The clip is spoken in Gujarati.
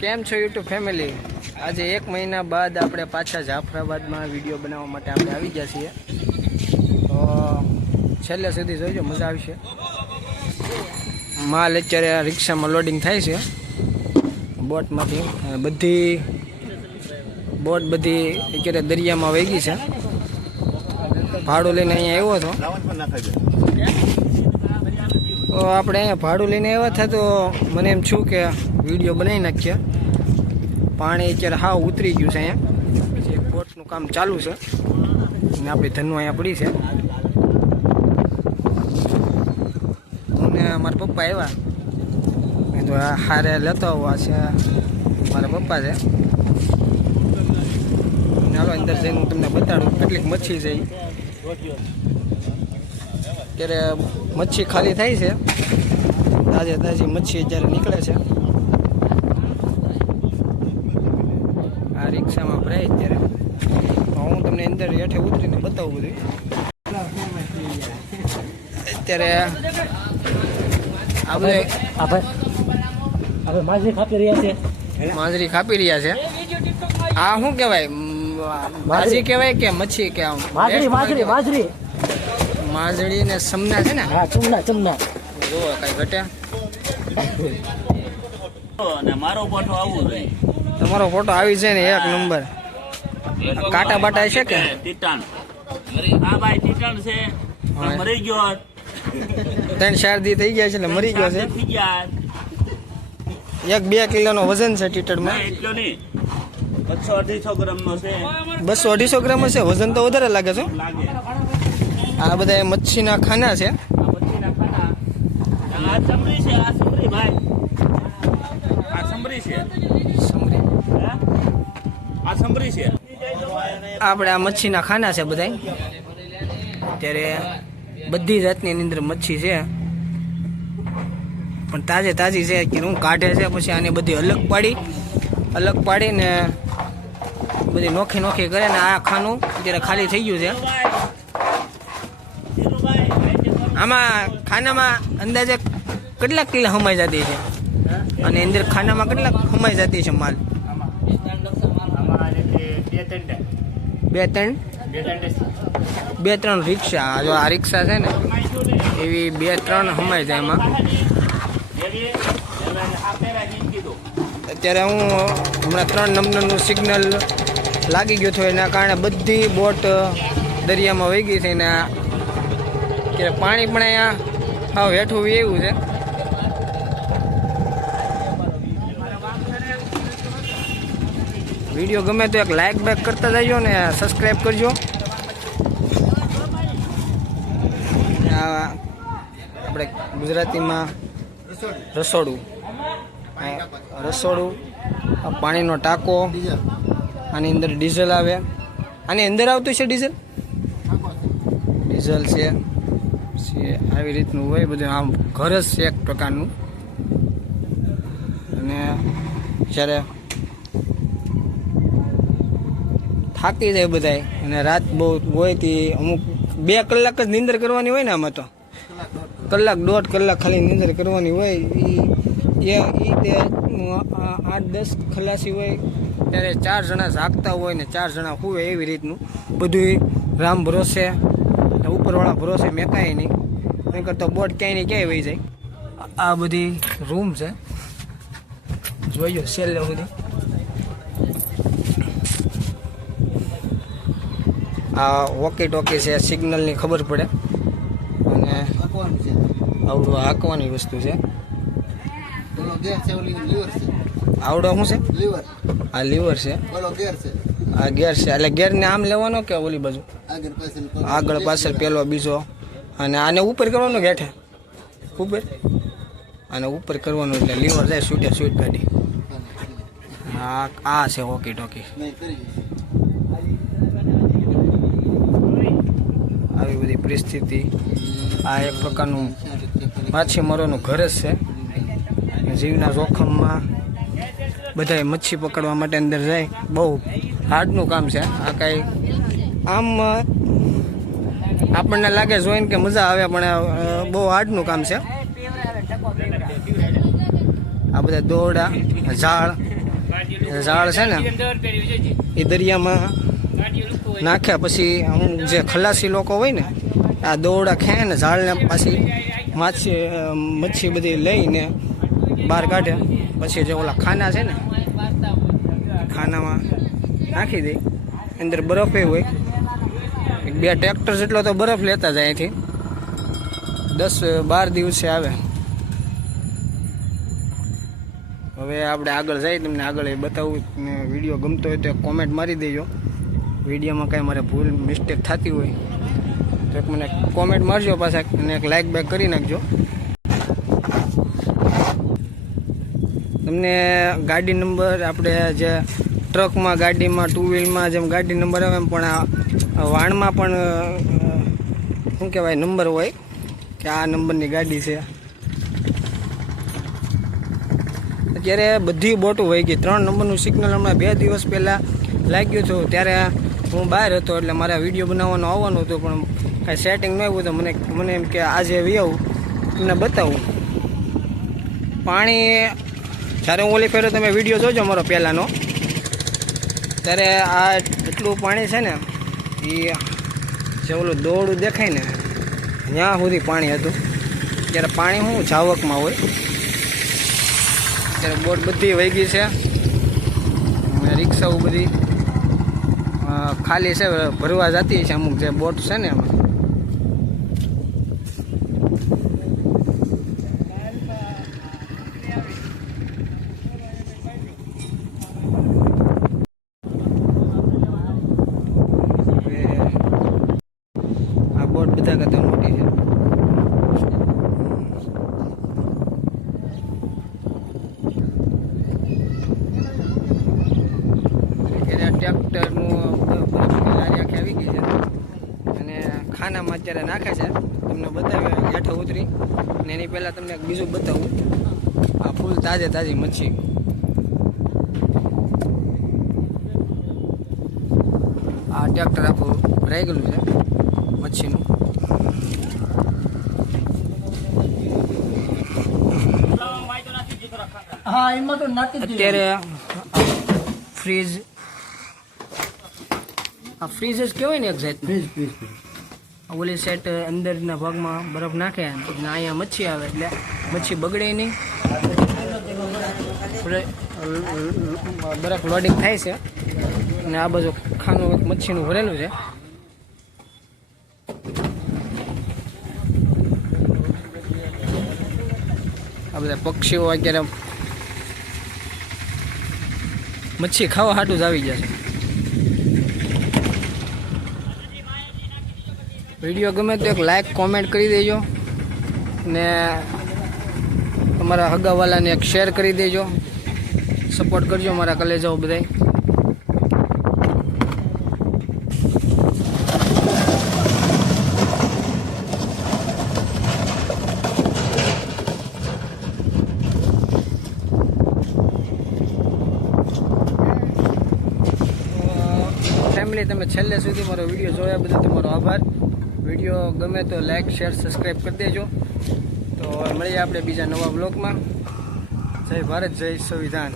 કેમ છો યુટ્યુબ ફેમિલી? આજે 1 મહિના બાદ આપણે પાછા જાફરાબાદમાં વિડીયો બનાવવા માટે આપણે આવી ગયા છીએ. તો છેલ્લે સુધી જોઈજો, મજા આવશે. માલ અત્યારે રિક્ષામાં લોડિંગ થાય છે બોટમાંથી. બધી બોટ બધી અત્યારે દરિયામાં વહી ગઈ છે. ભાડું લઈને અહીંયા આવ્યો હતો. તો આપણે અહીંયા ભાડું લઈને આવ્યા હતા તો મને એમ છું કે વિડીયો બનાવી નાખીએ. પાણી અત્યારે હાવ ઉતરી ગયું છે. અહીંયા પછી બોટનું કામ ચાલુ છે અને આપણી ધનુ અહીંયા પડી છે. હું ને મારા પપ્પા આવ્યા તો હારે લેતો આવવા છે. મારા પપ્પા છે. ચાલો અંદર જઈને હું તમને બતાડું કેટલીક મચ્છી છે. અત્યારે મચ્છી ખાલી થાય છે. તાજી મચ્છી અત્યારે નીકળે છે. આ રિક્ષામાં ભરાય અત્યારે. હું તમને અંદર હેઠે ઉતરીને બતાવું બધું. અત્યારે માછલી કાપી રહ્યા છે. માછલી કાપી રહ્યા છે. આ શું કહેવાય? માછલી કહેવાય કે મચ્છી કે? માછલી ને સમના છે ને? હા, ચમના. જો કઈ ઘટે. મારો ફોટો આવું જોઈએ. તમારો ફોટો આવી છે ને એક નંબર. કાંટા બાટા છે કે? ટીટાણ. હા ભાઈ, ટીટાણ છે. મરી ગયો. 3-4 દી થઈ ગયા છે એટલે મરી ગયો છે. 1-2 કિલોનો વજન છે ટીટડમાં. એટલો નહીં, 200-250 ગ્રામનો છે. 200-250 ગ્રામ છે. વજન તો વધારે લાગે છે. લાગે. આ બધા મચ્છીના ખાના છે. આ મચ્છીના ખાના. આ સમરી છે. આ સમરી ભાઈ. આ સમરી છે. સમરી. આ સમરી છે. આપણે આ મચ્છીના ખાના છે બધા. અત્યારે બધી જાતની અંદર મચ્છી છે પણ તાજી છે કે હું કાઢે છે. પછી આને બધી અલગ પાડીને બધી નોખી કરે ને આ ખાનું અત્યારે ખાલી થઈ ગયું છે. આમાં ખાનામાં અંદાજે કેટલાક કિલો હમાઈ જતી છે અને અંદર ખાનામાં કેટલાક હમાઈ જતી છે માલ? 2-3 રિક્ષા. જો આ રિક્ષા છે ને એવી 2-3 હમાઈ જાય એમાં. અત્યારે હું હમણાં 3 નંબરનું સિગ્નલ લાગી ગયું હતું. એના કારણે બધી બોટ દરિયામાં વહી ગઈ છે ને અત્યારે પાણી પણ અહીંયા હાવ હેઠું એવું છે. વિડીયો ગમે તો એક લાઈક બેક કરતા જજો ને સબસ્ક્રાઈબ કરજો. આપણે ગુજરાતીમાં રસોડું, પાણીનો ટાંકો, આની અંદર ડીઝલ આવે. આની અંદર આવતું છે ડીઝલ છે. આવી રીતનું હોય બધું. આમ ઘર જ છે એક પ્રકારનું. અને જ્યારે થાકી જાય બધાય અને રાત બહુ હોય તે અમુક 2 કલાક જ નીંદર કરવાની હોય ને. આમાં તો 1-1.5 કલાક ખાલી નીંદર કરવાની હોય. એ 8-10 ખલાસી હોય ત્યારે 4 જણા જાગતા હોય ને 4 જણા હોય. એવી રીતનું બધું રામ ભરોસે, ઉપરવાળા ભરોસે મેકાય નહીં. એમ કરતા બોટ ક્યાંય ને ક્યાંય વહી જાય. આ બધી રૂમ છે, જોઈજો છેલ્લે સુધી. આ વોકી ટોકી છે, સિગ્નલની ખબર પડે. અને આવડું હાંકવાની વસ્તુ છે. આવડો શું છે? આ લીવર છે. આ ગેર છે. એટલે ગેરને આમ લેવાનો કે ઓલી બાજુ? આગળ પાછળ પેલો બીજો. અને આને ઉપર કરવાનો કે હેઠે? ઉપર. આને ઉપર કરવાનું એટલે લીવર જાય શૂટ ગાડી. આ છે વોકી ટોકી. આવી બધી પરિસ્થિતિ. આ એક પ્રકારનું માછીમારોનું ઘર જ છે. જીવના જોખમમાં બધા મચ્છી પકડવા માટે અંદર જાય. બહુ હાર્ડનું કામ છે આ. કાંઈ આમ આપણને લાગે જોઈને કે મજા આવે પણ બહુ હાર્ડનું કામ છે. આ બધા દોરડા, ઝાડ ઝાડ છે ને એ દરિયામાં નાખ્યા પછી અમુક જે ખલાસી લોકો હોય ને આ દોરડા ખેંચે ને ઝાડને પાછી મચ્છી બધી લઈને બહાર કાઢે પછી જે ઓલા ખાના છે ને ખાનામાં નાખી દે અંદર બરફ હોય 2 ટ્રેક્ટર જેટલો તો બરફ લેતા જાય અહીંથી 10-12 દિવસે આવે. હવે આપણે આગળ જઈએ તમને આગળ એ બતાવું. વિડીયો ગમતો હોય તો કોમેન્ટ મારી દેજો. વિડીયોમાં કાંઈ મારે ભૂલ મિસ્ટેક થતી હોય તો એક મને કોમેન્ટ મારજો પાછા અને એક લાઇક બેક કરી નાખજો. તમને ગાડી નંબર આપણે જે ટ્રકમાં ગાડીમાં 2 વ્હીલમાં જેમ ગાડી નંબર આવે એમ પણ આ વાણમાં પણ શું કહેવાય નંબર હોય કે આ નંબરની ગાડી છે. અત્યારે બધી બોટો વહી ગઈ. 3 નંબરનું સિગ્નલ હમણાં 2 દિવસ પહેલાં લાગ્યું હતું ત્યારે હું બહાર હતો એટલે મારે વિડીયો બનાવવાનો આવવાનું હતું પણ કાંઈ સેટિંગ ન આવ્યું તો મને એમ કે આજે આવું તમને બતાવું. પાણી જ્યારે હું ઓલી ફેરો તમે વિડીયો જોજો મારો પહેલાંનો ત્યારે આ એટલું પાણી છે ને એ જે ઓલું દોરડું દેખાય ને ત્યાં સુધી પાણી હતું. ત્યારે પાણી શું જાવકમાં હોય ત્યારે બોટ બધી વહી ગઈ છે. રિક્ષાઓ બધી ખાલી છે ભરવા જતી છે અમુક જે બોટ છે ને એમાં. આ બોટ બધા કરતા મોટી છે. ટ્રેક્ટરનું લારી આખી આવી ગઈ છે અને ખાનામાં અત્યારે નાખે છે. તમને બતાવ્યું હેઠે ઉતરી અને એની પહેલાં તમને બીજું બતાવું. આ ફૂલ તાજી મચ્છી. આ ટ્રેક્ટર આખું ભરાઈ ગયેલું છે મચ્છીનું. હા એમાં તો નાખી અત્યારે ફ્રીજ આ ફ્રીજ જ કહેવાય ને એક જાતનું. ઓલી સેટ અંદરના ભાગમાં બરફ નાખે અને અહીંયા મચ્છી આવે એટલે મચ્છી બગડે નહીં. બરફ લોડિંગ થાય છે અને આ બાજુ ખાનું એક મચ્છીનું ભરેલું છે. આ બધા પક્ષીઓ અત્યારે મચ્છી ખાવા હાટું જ આવી ગયા છે. વિડીયો ગમે તો એક લાઈક કોમેન્ટ કરી દેજો ને તમારા હગાવાલાને એક શેર કરી દેજો. સપોર્ટ કરજો મારા કલેજાઓ બધાય. ફેમિલી તમે છેલ્લે સુધી મારો વિડીયો જોયા બદલ તમારો આભાર. વિડીયો ગમે તો લાઈક શેર સબસ્ક્રાઈબ કરી દેજો. તો મળીએ આપણે બીજા નવા બ્લોગમાં. જય ભારત જય સંવિધાન.